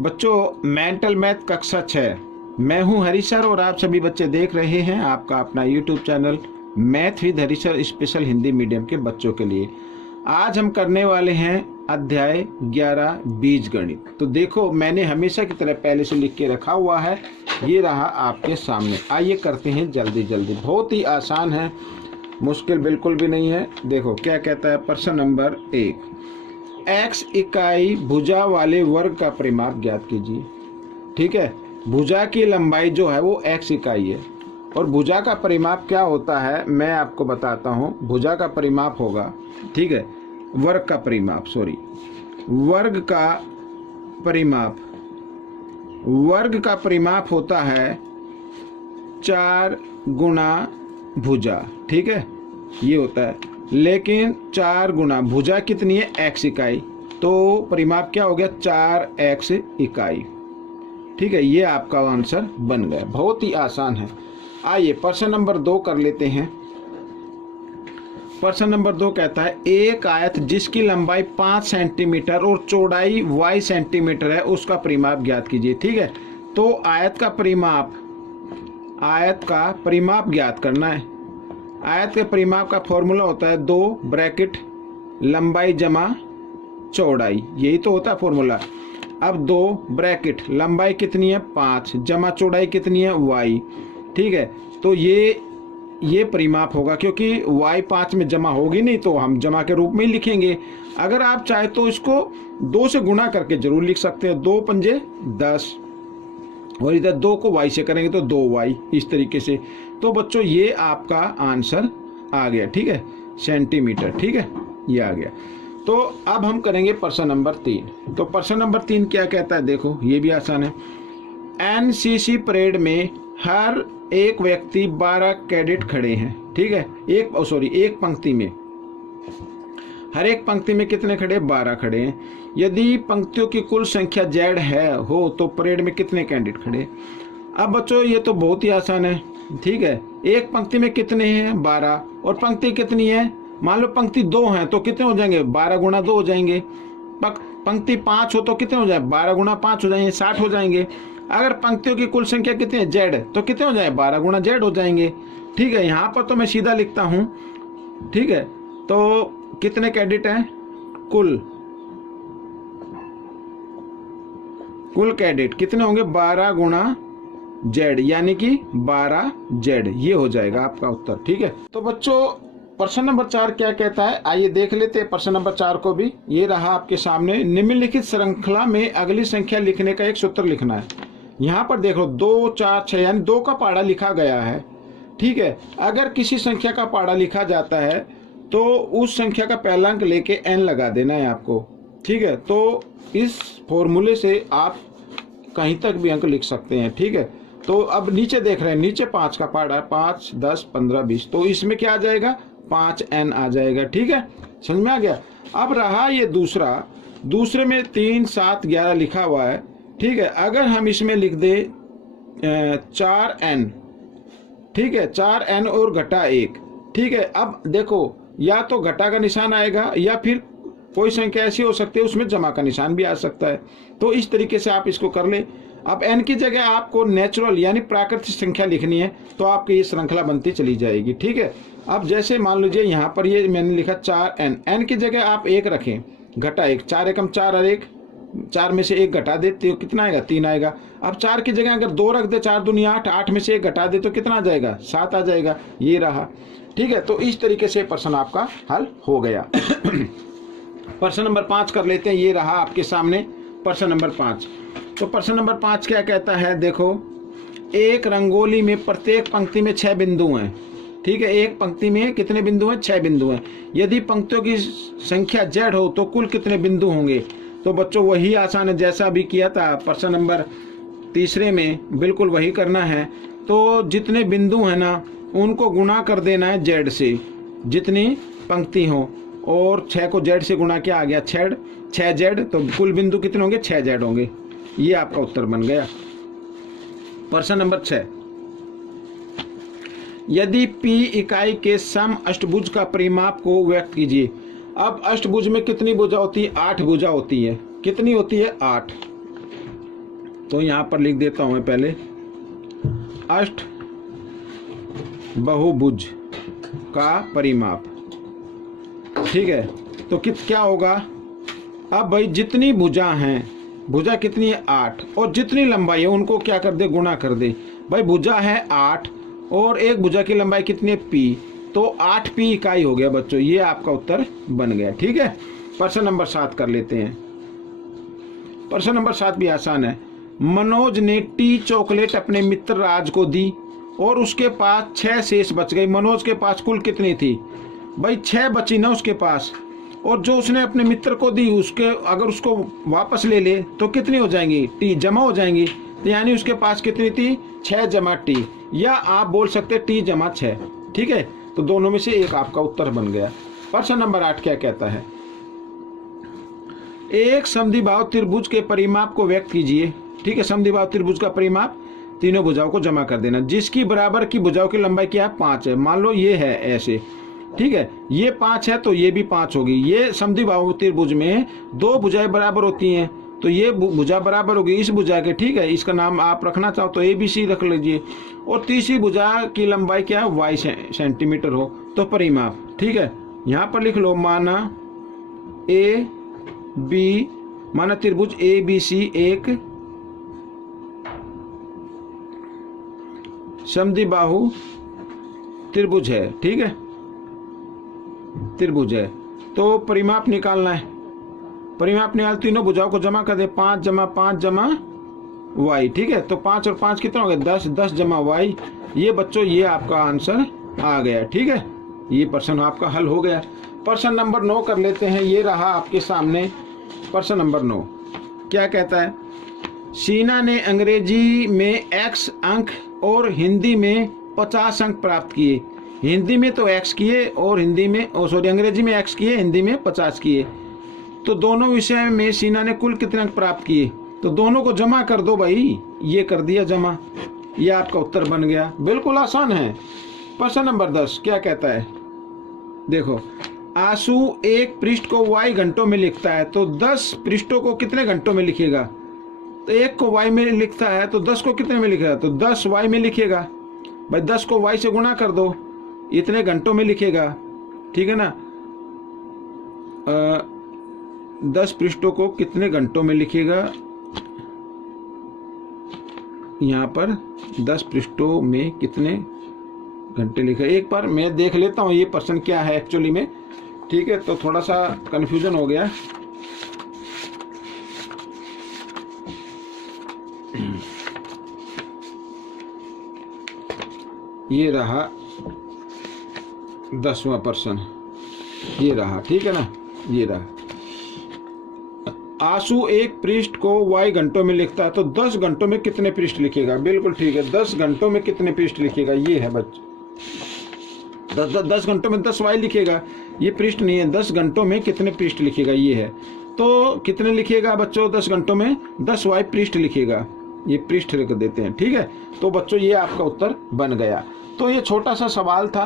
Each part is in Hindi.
तो बच्चों मेंटल मैथ कक्षा 6, मैं हूं हरी सर और आप सभी बच्चे देख रहे हैं आपका अपना YouTube channel math with Hari sir special Hindi medium के बच्चों के लिए। आज हम करने वाले हैं अध्याय 11 बीजगणित। तो देखो मैंने हमेशा की तरह पहले से लिख के रखा हुआ है, ये रहा आपके सामने। आइए करते हैं जल्दी जल्दी, बहुत ही आसान है, मुश्किल बिल्कुल भी नहीं है। देखो क्या कहता है प्रश्न नंबर 1, x इकाई भुजा वाले वर्ग का परिमाप ज्ञात कीजिए। ठीक है, भुजा की लंबाई जो है वो x इकाई है और भुजा का परिमाप क्या होता है मैं आपको बताता हूँ। भुजा का परिमाप होगा, ठीक है, वर्ग का परिमाप, वर्ग का परिमाप होता है 4 गुना भुजा। ठीक है, ये होता है, लेकिन 4 गुना भुजा कितनी है x इकाई, तो परिमाप क्या हो गया 4x इकाई। ठीक है, ये आपका आंसर बन गया, बहुत ही आसान है। आइए प्रश्न नंबर 2 कर लेते हैं। प्रश्न नंबर 2 कहता है एक आयत जिसकी लंबाई 5 सेंटीमीटर और चौड़ाई y सेंटीमीटर है, उसका परिमाप ज्ञात कीजिए। ठीक है, तो आयत का परिमाप ज्ञात करना है। आयत के परिमाप का फॉर्मूला होता है 2 ब्रैकेट लंबाई जमा चौड़ाई, यही तो होता है फॉर्मूला। अब 2 ब्रैकेट लंबाई कितनी है 5 जमा चौड़ाई कितनी है y। ठीक है, तो ये परिमाप होगा, क्योंकि y 5 में जमा होगी नहीं तो हम जमा के रूप में ही लिखेंगे। अगर आप चाहे तो इसको 2 से गुणा करके जरूर लिख सकते हैं, 2 पंजे 10 और इधर 2 को y से करेंगे तो 2y, इस तरीके से। तो बच्चों ये आपका आंसर आ गया। ठीक है, सेंटीमीटर। ठीक है, ये आ गया। तो अब हम करेंगे प्रश्न नंबर 3। तो प्रश्न नंबर 3 क्या कहता है, देखो ये भी आसान है। एनसीसी परेड में हर एक व्यक्ति 12 कैडेट खड़े हैं। ठीक है, एक पंक्ति में, हर एक पंक्ति में कितने खड़े 12 खड़े हैं। यदि पंक्तियों की कुल संख्या Z हो तो परेड में कितने कैडेट खड़े। अब बच्चों ये तो बहुत ही आसान है। ठीक है, एक पंक्ति में कितने हैं 12 और पंक्ति कितनी है, मान लो पंक्ति 2 है तो कितने हो जाएंगे 12 गुणा 2 हो जाएंगे। पंक्ति 5 हो तो कितने हो जाए 12 गुणा 5 हो जाएंगे, 60 हो जाएंगे। अगर पंक्तियों की कुल संख्या कितनी है Z तो कितने हो जाए 12 गुणा Z हो जाएंगे। ठीक है, यहाँ पर तो मैं सीधा लिखता हूँ। ठीक है, तो कितने कैडेट हैं, कुल कैडेट कितने होंगे 12 गुणा Z, यानी कि 12Z, ये हो जाएगा आपका उत्तर। ठीक है, तो बच्चों प्रश्न नंबर 4 क्या कहता है आइए देख लेते हैं प्रश्न नंबर 4 को भी। ये रहा आपके सामने। निम्नलिखित श्रृंखला में अगली संख्या लिखने का एक सूत्र लिखना है। यहाँ पर देखो 2 4 6 यानी 2 का पहाड़ा लिखा गया है। ठीक है, अगर किसी संख्या का पहाड़ा लिखा जाता है तो उस संख्या का पहला अंक लेके n लगा देना है आपको। ठीक है, तो इस फॉर्मूले से आप कहीं तक भी अंक लिख सकते हैं। ठीक है, तो अब नीचे देख रहे हैं, नीचे 5 का पहाड़ा है, 5 10 15 20, तो इसमें क्या आ जाएगा 5n आ जाएगा। ठीक है, समझ में आ गया। अब रहा ये दूसरे में 3 7 11 लिखा हुआ है। ठीक है, अगर हम इसमें लिख दे 4n, ठीक है, 4n और घटा 1। ठीक है, अब देखो या तो घटा का निशान आएगा या फिर कोई संख्या ऐसी हो सकती है उसमें जमा का निशान भी आ सकता है। तो इस तरीके से आप इसको कर ले। अब n की जगह आपको नेचुरल यानी प्राकृतिक संख्या लिखनी है तो आपकी ये श्रृंखला बनती चली जाएगी। ठीक है, अब जैसे मान लीजिए यहाँ पर ये मैंने लिखा 4n, n की जगह आप 1 रखें, घटा 1, 4 एकम 4 और 1, 4 में से 1 घटा दे तो कितना आएगा 3 आएगा। अब 4 की जगह अगर 2 रख दे, 4 दूनी 8, 8 में से 1 घटा दे तो कितना आ जाएगा 7 आ जाएगा। ये रहा। ठीक है, तो इस तरीके से प्रश्न आपका हल हो गया। प्रश्न नंबर 5 कर लेते हैं। ये रहा आपके सामने प्रश्न नंबर 5। तो प्रश्न नंबर 5 क्या कहता है, देखो एक रंगोली में प्रत्येक पंक्ति में 6 बिंदु हैं। ठीक है, एक पंक्ति में कितने बिंदु हैं 6 बिंदु हैं। यदि पंक्तियों की संख्या Z हो तो कुल कितने बिंदु होंगे। तो बच्चों वही आसान है जैसा अभी किया था प्रश्न नंबर 3 में, बिल्कुल वही करना है। तो जितने बिंदु हैं ना उनको गुणा कर देना है Z से, जितनी पंक्ति हो, और 6 को Z से गुणा किया, आ गया 6Z, तो कुल बिंदु कितने होंगे 6Z होंगे। ये आपका उत्तर बन गया। प्रश्न नंबर 6, यदि P इकाई के सम अष्टभुज का परिमाप को व्यक्त कीजिए। अब अष्टभुज में कितनी भुजा होती है 8 भुजा होती है। कितनी होती है 8। तो यहाँ पर लिख देता हूँ मैं पहले अष्ट बहुभुज का परिमाप। ठीक है, तो क्या होगा, अब भाई जितनी भुजा हैं, भुजा कितनी है 8, और जितनी लंबाई है उनको क्या कर दे, गुणा कर दे। भाई भुजा है 8 और एक भुजा की लंबाई कितनी है p, तो 8p इकाई हो गया बच्चों, ये आपका उत्तर बन गया। ठीक है, प्रश्न नंबर 7 कर लेते हैं। प्रश्न नंबर 7 भी आसान है। मनोज ने टी चॉकलेट अपने मित्र राज को दी और उसके पास 6 शेष बच गई। मनोज के पास कुल कितनी थी, भाई 6 बची ना उसके पास, और जो उसने अपने मित्र को दी उसके अगर उसको वापस ले ले तो कितनी हो जाएंगी, टी जमा हो जाएंगी। तो यानी उसके पास कितनी थी, 6 जमा टी, या आप बोल सकते टी जमा 6। ठीक है, तो दोनों में से एक आपका उत्तर बन गया। प्रश्न नंबर 8 क्या कहता है, एक समद्विबाहु त्रिभुज के परिमाप को व्यक्त कीजिए। ठीक है, समद्विबाहु त्रिभुज का परिमाप तीनों भुजाओं को जमा कर देना, जिसकी बराबर की भुजाओं की लंबाई क्या है, 5 है। मान लो ये है ऐसे, ठीक है, ये 5 है तो ये भी 5 होगी। ये समद्विबाहु त्रिभुज में 2 भुजाएं बराबर होती हैं, तो ये भुजा बराबर होगी इस भुजा के। ठीक है, इसका नाम आप रखना चाहो तो ABC रख लीजिए, और तीसरी भुजा की लंबाई क्या है, y सेंटीमीटर हो तो परिमाप। ठीक है, यहाँ पर लिख लो, माना माना त्रिभुज ABC एक समद्विबाहु त्रिभुज है। ठीक है, त्रिभुज है, तो परिमाप निकालना है। परिमाप निकाल, तीनों भुजाओं को जमा कर दे, 5 जमा 5 जमा y। ठीक है, तो 5 और 5 कितना हो गया, 10, 10 जमा y। ये बच्चों ये आपका आंसर आ गया। ठीक है, ये प्रश्न आपका हल हो गया। प्रश्न नंबर 9 कर लेते हैं। ये रहा आपके सामने प्रश्न नंबर 9। क्या कहता है, शीना ने अंग्रेजी में x अंक और हिंदी में 50 अंक प्राप्त किए। हिंदी में तो x किए और हिंदी में अंग्रेजी में x किए, हिंदी में 50 किए। तो दोनों विषय में शीना ने कुल कितने अंक प्राप्त किए, तो दोनों को जमा कर दो भाई। ये कर दिया जमा, ये आपका उत्तर बन गया। बिल्कुल आसान है। प्रश्न नंबर 10 क्या कहता है, देखो, आशु एक पृष्ठ को y घंटों में लिखता है, तो 10 पृष्ठों को कितने घंटों में लिखेगा, तो एक को y में लिखता है तो 10 को कितने में लिखेगा, तो 10 y में लिखेगा। भाई 10 को y से गुणा कर दो, इतने घंटों में लिखेगा। ठीक है ना, 10 पृष्ठों को कितने घंटों में लिखेगा, यहाँ पर 10 पृष्ठों में कितने घंटे लिखा। एक बार मैं देख लेता हूँ ये प्रश्न क्या है एक्चुअली में। ठीक है, तो थोड़ा सा कंफ्यूजन हो गया। ये रहा 10वां प्रश्न, ये रहा। ठीक है ना, ये रहा, आशु एक पृष्ठ को y घंटों में लिखता है, तो 10 घंटों में कितने पृष्ठ लिखेगा। बिल्कुल ठीक है, 10 घंटों में कितने पृष्ठ लिखेगा, ये है बच्चे। 10 घंटों में 10 y लिखेगा, ये पृष्ठ नहीं है। 10 घंटों में कितने पृष्ठ लिखेगा, ये है। तो कितने लिखेगा बच्चों, 10 घंटों में 10 y पृष्ठ लिखेगा, ये पृष्ठ लिख देते हैं। ठीक है, तो बच्चों ये आपका उत्तर बन गया। तो ये छोटा सा सवाल था,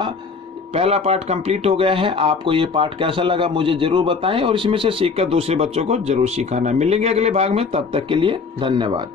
पहला पार्ट कंप्लीट हो गया है। आपको ये पार्ट कैसा लगा मुझे जरूर बताएं, और इसमें से सीखकर दूसरे बच्चों को जरूर सिखाना। मिलेंगे अगले भाग में, तब तक के लिए धन्यवाद।